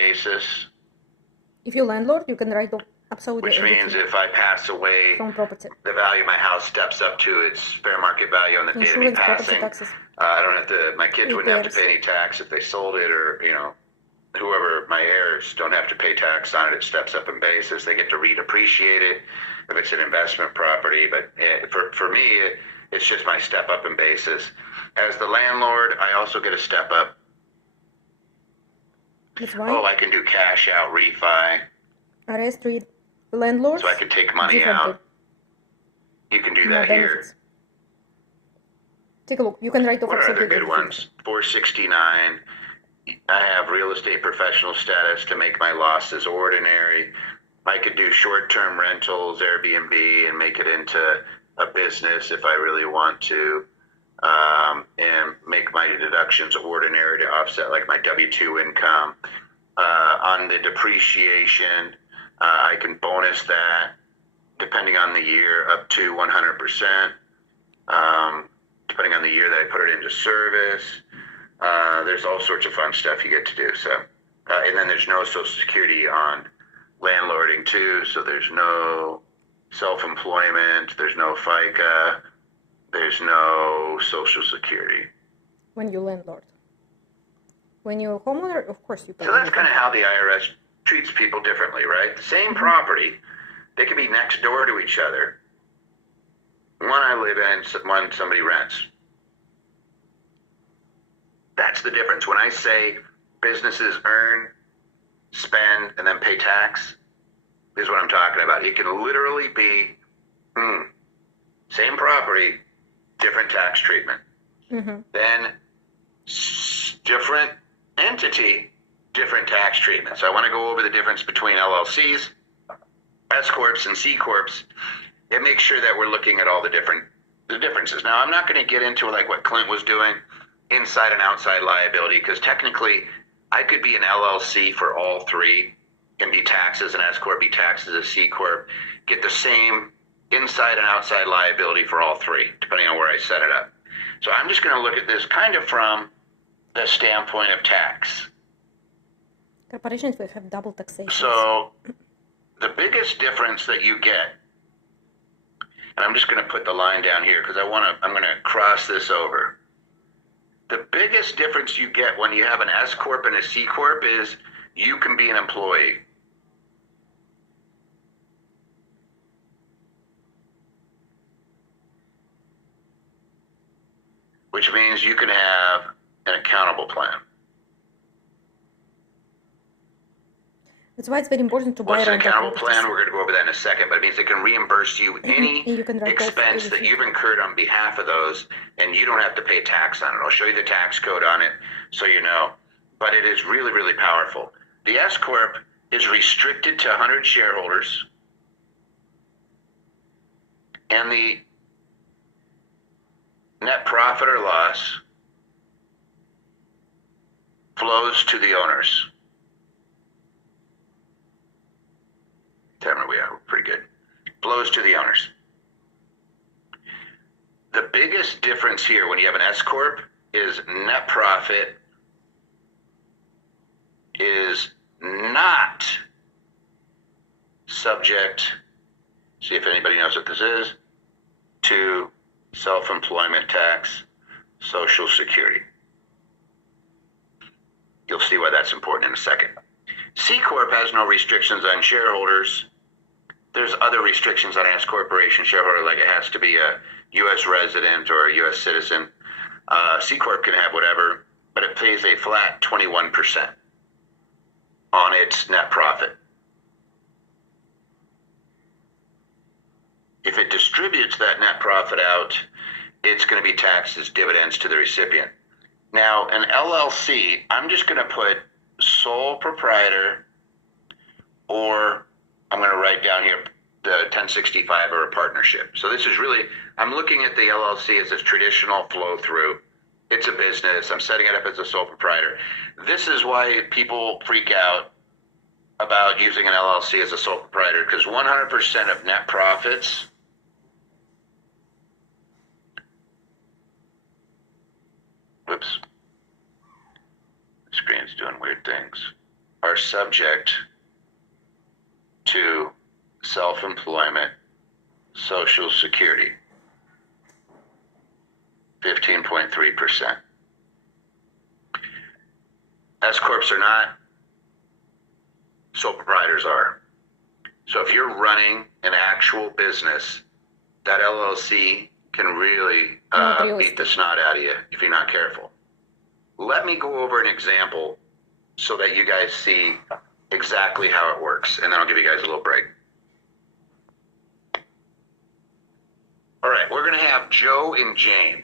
basis. If you're landlord, you can write off absolutely Which means everything if I pass away, from property. the value of my house steps up to its fair market value on the date of me Insurance, property passing. taxes. I don't have to, my kids wouldn't have to Repairs. pay any tax if they sold it, or, you know, whoever, my heirs, don't have to pay tax on it. It steps up in basis. They get to redepreciate it if it's an investment property. But for me, it's just my step up in basis. As the landlord, I also get a step up. That's why Oh, I can do cash out refi. RS treat landlords So I can take money differently. out. You can do More that benefits. here. Take a look. You can write off What are absolutely other good everything. ones? 469. I have real estate professional status to make my losses ordinary. I could do short-term rentals, Airbnb, and make it into a business if I really want to, and make my deductions ordinary to offset like my W-2 income. On the depreciation, I can bonus that depending on the year up to 100%, depending on the year that I put it into service. There's all sorts of fun stuff you get to do. So, and then there's no Social Security on landlording too. So there's no self-employment. There's no FICA. There's no Social Security. When you landlord. When you're a homeowner, of course you pay. So that's kind of how the IRS treats people differently, right? The same property, they can be next door to each other. One I live in, one somebody rents. That's the difference. When I say businesses earn, spend, and then pay tax, is what I'm talking about. It can literally be same property, different tax treatment. Then different entity, different tax treatment. So I want to go over the difference between LLCs, S Corps, and C Corps, and make sure that we're looking at all the differences. Now, I'm not going to get into like what Clint was doing, inside and outside liability, because technically I could be an LLC for all three and be taxed as an S Corp, be taxed as a C Corp, get the same inside and outside liability for all three, depending on where I set it up. So I'm just going to look at this kind of from the standpoint of tax. Corporations will have double taxation. So the biggest difference that you get, and I'm just going to put the line down here because I'm going to cross this over. The biggest difference you get when you have an S Corp and a C Corp is you can be an employee. Which means you can have an accountable plan. That's why it's very important to buy What's an rental accountable properties. plan? We're going to go over that in a second, but it means it can reimburse you any expense that you've incurred on behalf of those, and you don't have to pay tax on it. I'll show you the tax code on it so you know. But it is really, really powerful. The S Corp is restricted to 100 shareholders, and the net profit or loss flows to the owners. We are pretty good. Flows to the owners. The biggest difference here when you have an S Corp is net profit is not subject, see if anybody knows what this is, to self-employment tax, Social Security. You'll see why that's important in a second. C Corp has no restrictions on shareholders. There's other restrictions on an S Corporation shareholder, like it has to be a U.S. resident or a U.S. citizen. C Corp can have whatever, but it pays a flat 21% on its net profit. If it distributes that net profit out, it's going to be taxed as dividends to the recipient. Now, an LLC, I'm just going to put sole proprietor, or I'm going to write down here the 1065 or a partnership. So this is really, I'm looking at the LLC as a traditional flow through. It's a business. I'm setting it up as a sole proprietor. This is why people freak out about using an LLC as a sole proprietor, because 100% of net profits whoops. The screen's doing weird things. are subject to self-employment Social Security, 15.3%. S corps are not, sole proprietors are. So if you're running an actual business, that LLC can really beat the snot out of you if you're not careful. Let me go over an example so that you guys see exactly how it works, and then I'll give you guys a little break. All right, we're going to have Joe and Jane.